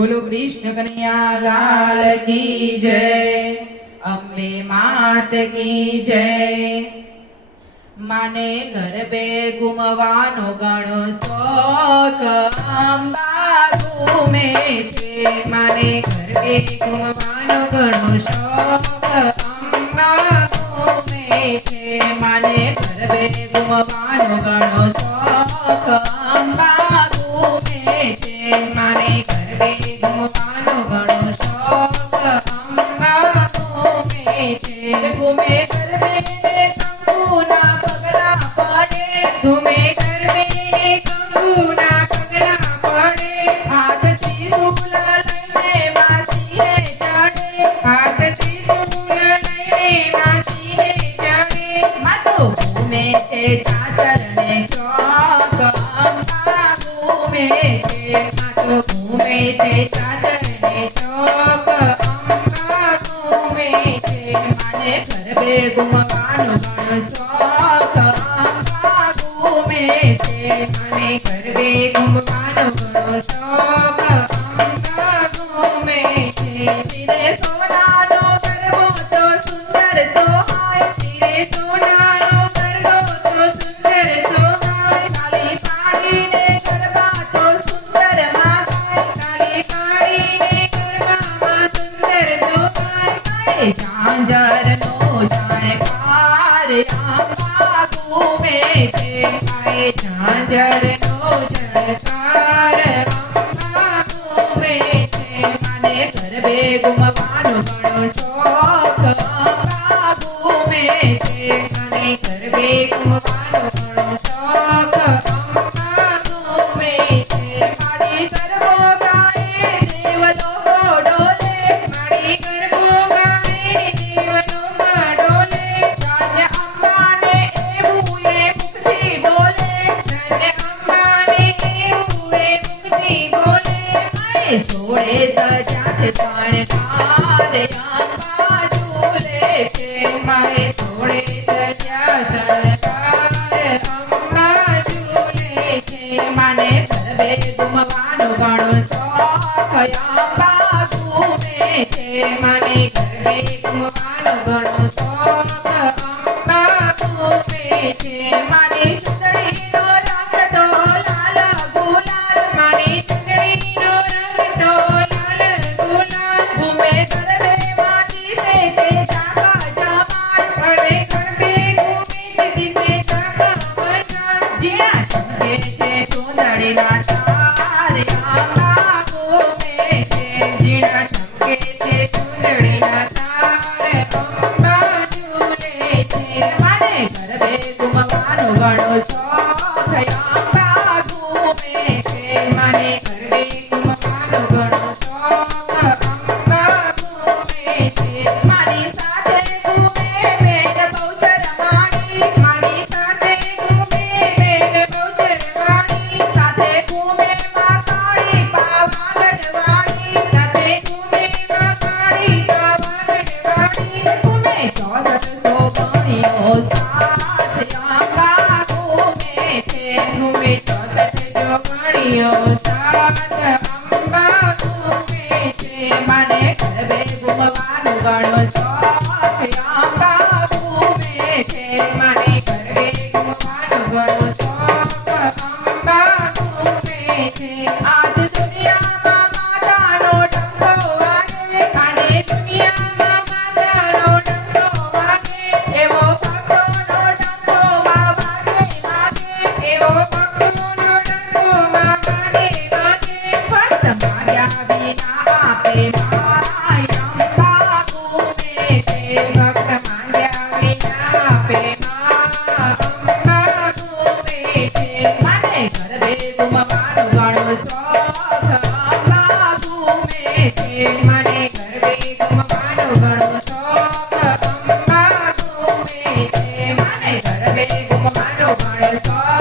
बोलो कृष्ण कन्हैया लाल की जय। अम्बे मात की जय। माने गरबे घूमवानो घणो शौक अंबा घूमे छे। माने गरबे घूमवानो घणो शौक अंबा घूमे छे। माने गरबे घूमवानो घणो शौक अंबा घूमे छे। माने गरबे घूमवानो घणो शौक अंबा घूमे छे। घूमे गरबे ने कंकुना पगला पड़े। घूमे गरबे ने कंकुना पगला पड़े। हाथ त्रिशूल लईने मासीए चढ़े। हाथ त्रिशूल लईने मासीए चढ़े। मातो घूमे छे चाचर ने चौक अंबा घूमे छे। मातो घूमे छे चाचर ने चौक अंबा घूमे छे। माने गरबे घूमवानो घणो शौक अंबा घूमे छे। माने गरबे घूमवानो घणो शौक अंबा घूमे छे। सिरे सोनानो गरबो तो सुंदर सोहाय। सिरे सोनानो गरबो तो सुंदर सोहाय। काली पाड़ीने गरबा तो सुंदर मागाय। काली पाड़ीने गरबामां सुंदर तो गाय। झांझरनो जाणकार अंबा घूमे छे। झांझरनो जाणकार अंबा घूमे छे। माने गरबे घूमवानो घणो शौक अंबा घूमे छे। माने गरबे घूमवानो घणो शौक अंबा घूमे छे। माड़ी गरबो गाए देव लोको डोले। माड़ी गरबो गाए देव लोको डोले। धन्य अंबाने एवुं ए मुखથી बोले। धन्य अंबाने एवुं ए मुखથી बोले। मारे सोळे सजा छे शણગાર अंबा ઝૂલે છે। મારે સોળે સજા શણગાર અંબા ઝૂલે છે। માને ગરબે ઘૂમવાનો ઘણો શોખ અંબા ઘૂમે છે। માને ગરબે ઘૂમવાનો ઘણો શોખ અંબા ઘૂમે છે। મારી ચૂંદડીનો રંગ તો લાલ ગુલાલ। મારી ચૂંદડીનો રંગ તો લાલ ગુલાલ। ઘૂમે ગરબે માં દિશે છે ચાકા જમાલ। ગરબે ગરબે ઘૂમે છે દિશે ચાકા મજાલ। ઝીણા ચમકે છે ચૂંદડીના તાર અંબા ઘૂમે છે। ઝીણા ચમકે છે ચૂંદડીના તાર અંબા ઝૂલે છે। માને ગરબે ઘૂમવાનો ઘણો શોખ અંબા ઘૂમે છે। માને ગરબે ઘૂમવાનો ઘણો શોખ અંબા ઘૂમે છે। મારી સાથે ઘૂમે બેન બહુચર વાળી। મારી સાથે ઘૂમે બેન બહુચર વાળી। સાથે ઘૂમે માં કાળી પાવાગઢ વાળી। સાથે ઘૂમે માં કાળી પાવાગઢ વાળી। ઘૂમે 6400 ગણીઓ સાથ અંબા ઘૂમે છે। ઘૂમે 64 ગણીઓ સાથ અંબા ઘૂમે છે। માને ગરબે ઘૂમવાનો ઘણો શોખ અંબા ઘૂમે છે। માને ગરબે ઘૂમવાનો ઘણો શોખ અંબા ઘૂમે છે। આજ દુનિયામાં માતાનો ડંકો વાગે। આને દુનિયામાં માતાનો ડંકો વાગે। એવો ભક્તોનો ડંકો માં વાગે વાગે। એવો ભક્તોનો ડંકો માં વાગે વાગે। ભક્ત માગ્યા વિના આપે માય અંબા ઘૂમે છે। ભક્ત માંગ્યા વિના આપે માં અંબા ઘૂમે છે। માને ગરબે ઘૂમવાનો ઘણો શોખ અંબા ઘૂમે છે। માને ગરબે ઘૂમવાનો ઘણો શોખ અંબા ઘૂમે છે। માને ગરબે ઘૂમવાનો ઘણો શોખ